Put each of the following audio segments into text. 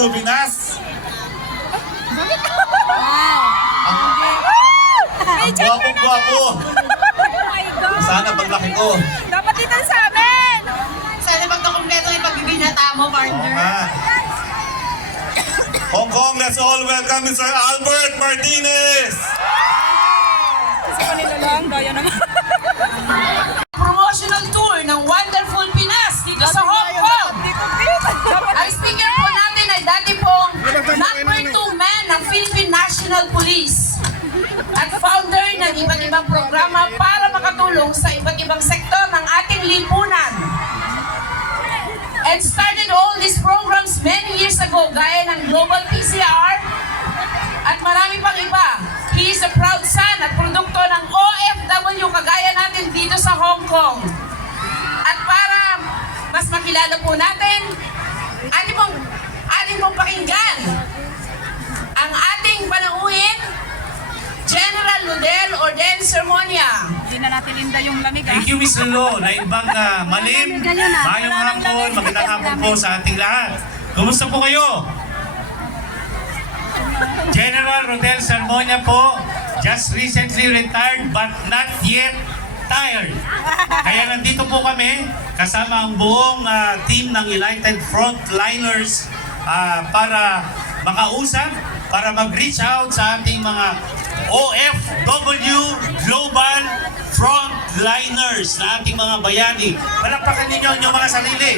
Wonderful Pinas. Ang gwapo-gwapo. Sana paglaki ko. Dapat dito sa amin! Sana magkakumpleto yung pagbibinata mo, partner. Hong Kong, let's all welcome Mr. Albert Martinez. Sa kanila lang, gaya naman. Promotional tour ng Wonderful Pinas dito sa Hong Kong. Ang speaker po natin ay dati pong number 2 man ng Philippine National Police at founder ng iba't ibang programa para makatulong sa iba't ibang sektor ng ating lipunan. And started all these programs many years ago, gaya ng Global PCR at marami pang iba. He is a proud son at produkto ng OFW kagaya natin dito sa Hong Kong. At para mas makilala po natin, ating pong pakinggan ang ating panauhin, General Ludel Orden Sermonia. Hindi na natin linda yung lamig, ha? Thank you, Miss Lolo. Naimbang malim, mayong hapon, magandang hapon po sa ating lahat. Kumusta po kayo? General Rodel Sermonia po, just recently retired but not yet tired. Kaya nandito po kami, kasama ang buong team ng United Frontliners para makausap, para mag-reach out sa ating mga OFW Global Frontliners na ating mga bayani. Palakpakan ninyo ang inyong mga sarili.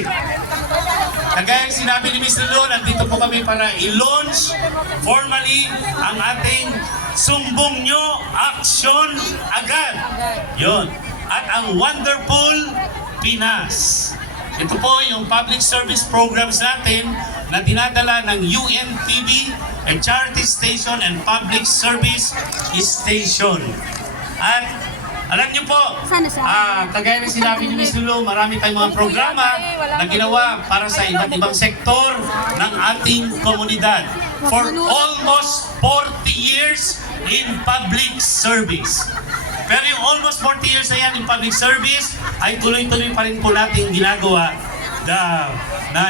Kagaya sinabi ni Mr. Lo, nandito po kami para i-launch formally ang ating Sumbong Nyo Action Agad. Yun. At ang Wonderful Pinas. Ito po yung public service programs natin na dinadala ng UNTV, a charity station and public service station. At alam niyo po, kagaya ng sinabi ni Ms. Lulu, marami tayong mga programa na ginawa para sa iba't ibang sektor ng ating komunidad. For almost 40 years in public service. Pero yung almost 40 years na yan in public service ay tuloy-tuloy pa rin po natin ginagawa na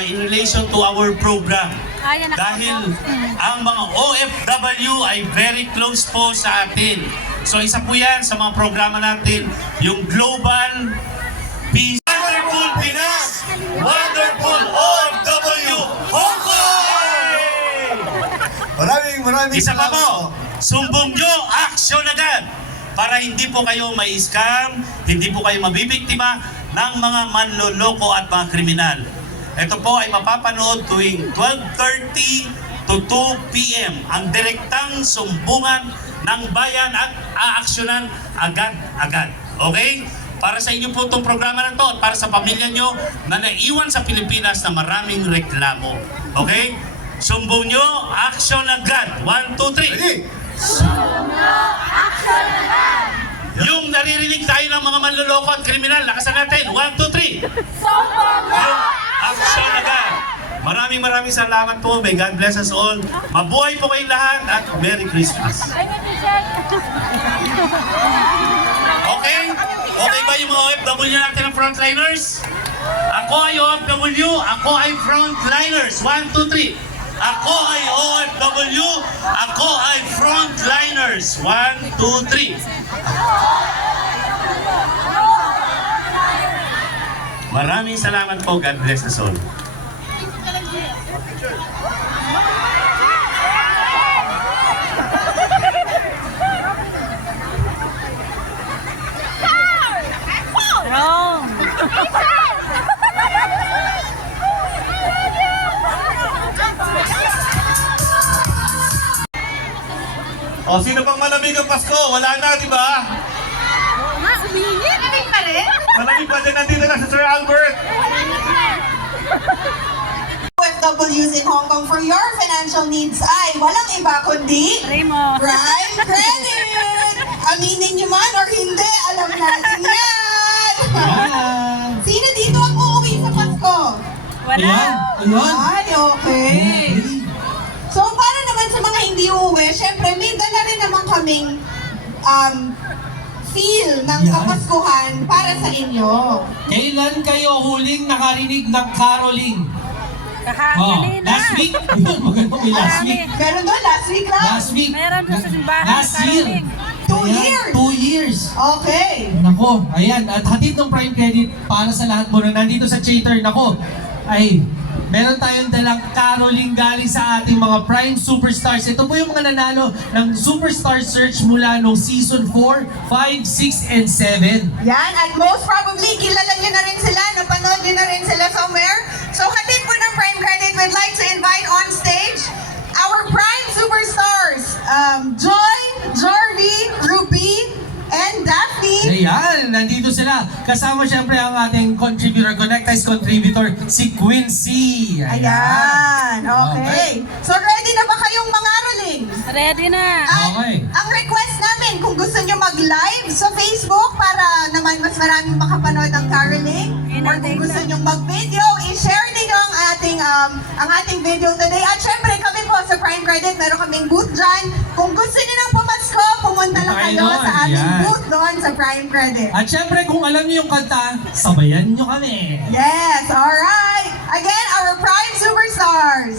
in relation to our program. Dahil ang mga OFW ay very close po sa atin. So isa po yan sa mga programa natin, yung Global Peace. Wonderful Pinas! Wonderful OFW Hong Kong! Maraming Isa pa po, sumbong nyo, action agad! Para hindi po kayo mai-scam, hindi po kayo mabibiktima ng mga manloloko at mga kriminal. Ito po ay mapapanood tuwing 12:30 to 2 p.m. Ang direktang sumbungan ng bayan at aaksyonan agad-agad. Okay? Para sa inyo po itong programa na to at para sa pamilya nyo na naiwan sa Pilipinas na maraming reklamo. Okay? Sumbong nyo, action agad. 1, 2, 3. Ready? Yung naririnig tayo ng mga manloloko at kriminal, lakasan natin. 1, 2, 3. Yung action agad. Maraming salamat po. May God bless us all. Mabuhay po kayong lahat at Merry Christmas. Okay? Okay ba yung mga OFW natin ng frontliners? Ako ay OFW, ako ay frontliners. 1, 2, 3. Ako ay OFW, ako ay frontliners. 1, 2, 3. Maraming salamat po. God bless us all. O, sino pang malamig ang Pasko? Wala na, di ba? Umiinit! Umiinit pa rin? Malamig pa din, nandito na si Sir Albert. OFWs in Hong Kong for your financial needs ay walang iba kundi Raymond. Prime Credit! Aminin nyo man or hindi, alam natin yan! Sino dito ang uuwi sa Pasko? Wala. Ay, okay. So, para naman sa mga hindi uuwi, syempre, may dala rin naman kaming feel ng Kapaskuhan para sa inyo. Kailan kayo huling nakarinig ng caroling? Kanina. Last week? Yun, maganda may last week. Meron doon, last week lang. Last week. Meron doon sa simbahan. Last year. Caroling. 2 Ayan, years. 2 years. Okay. Nako, ayan. At hatid ng Prime Credit para sa lahat mo na nandito sa Chater. Nako, ay, meron tayong dalang caroling galing sa ating mga Prime Superstars. Ito po yung mga nanalo ng Superstar Search mula nung Season 4, 5, 6, and 7. Yan, at most probably, kilala nyo na rin sila, napanood nyo na rin sila somewhere. So, hatid po ng Prime Credit, we'd like to invite on stage our Prime Superstars, Joy, Jordy, Ruby, and Daphne. Ayan, nandito sila. Kasama siyempre ang ating contributor, Connectize contributor, si Quincy. Ayan, okay. So, ready na ba kayong mangaroling? Ready na. At Okay. ang request namin, kung gusto nyo mag-live sa Facebook para naman mas maraming makapanood ng caroling, or kung gusto nyo mag-video, i-share ninyo ang ating video today. At syempre kami po sa Prime Credit, meron kaming booth dyan. Kung gusto nyo ng pumasko, pumunta lang Punta kayo kayo doon, sa aming yan. booth doon sa Prime Credit. At syempre, kung alam niyo yung kanta, sabayan niyo kami. Yes, alright. Again, our Prime Superstars.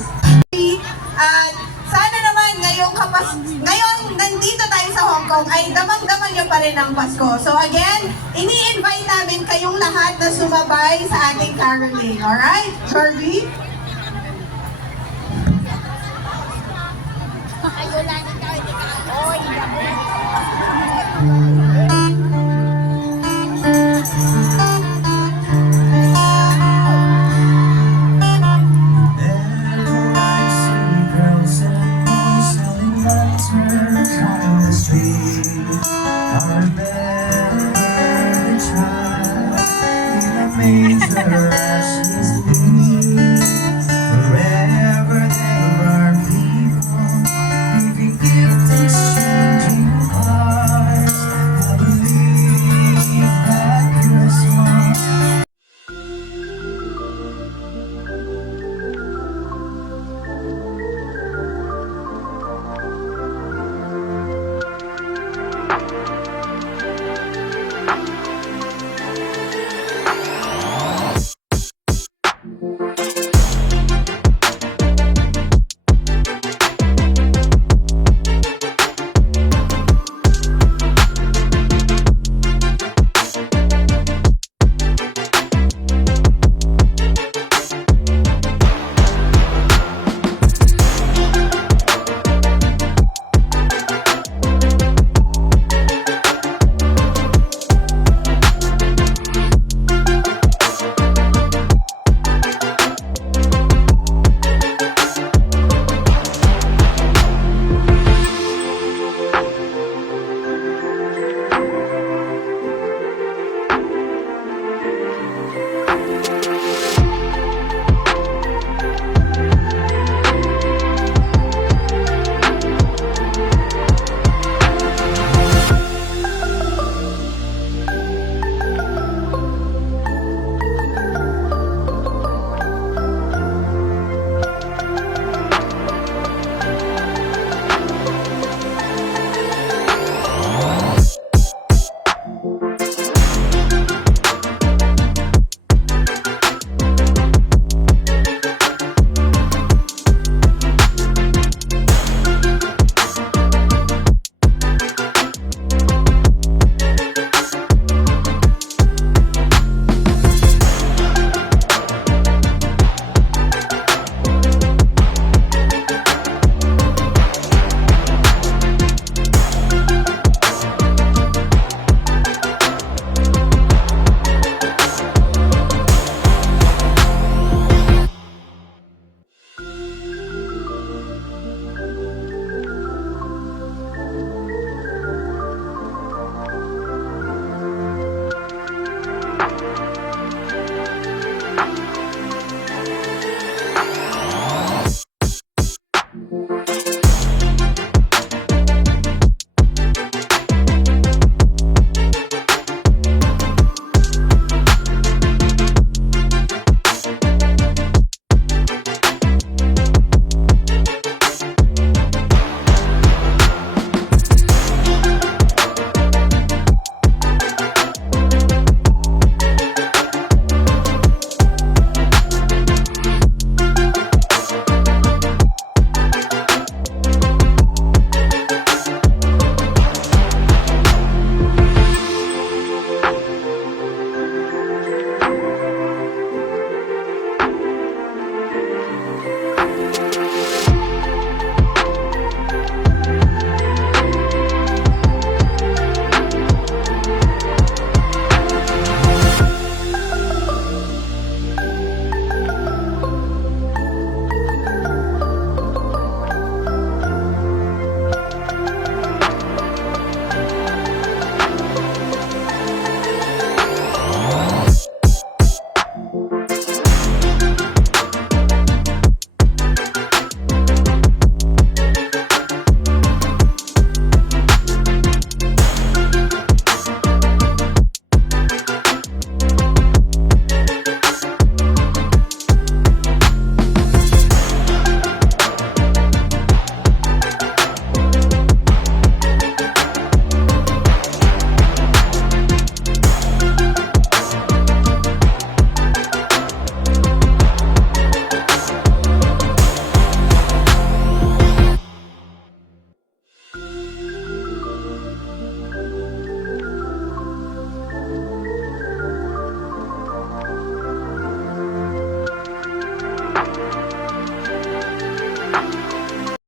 At sana naman ngayon nandito tayo sa Hong Kong ay damang-daman nyo pa rin ang Pasko. So again, ini-invite namin kayong lahat na sumabay sa ating caroling. Alright? Jordy? Major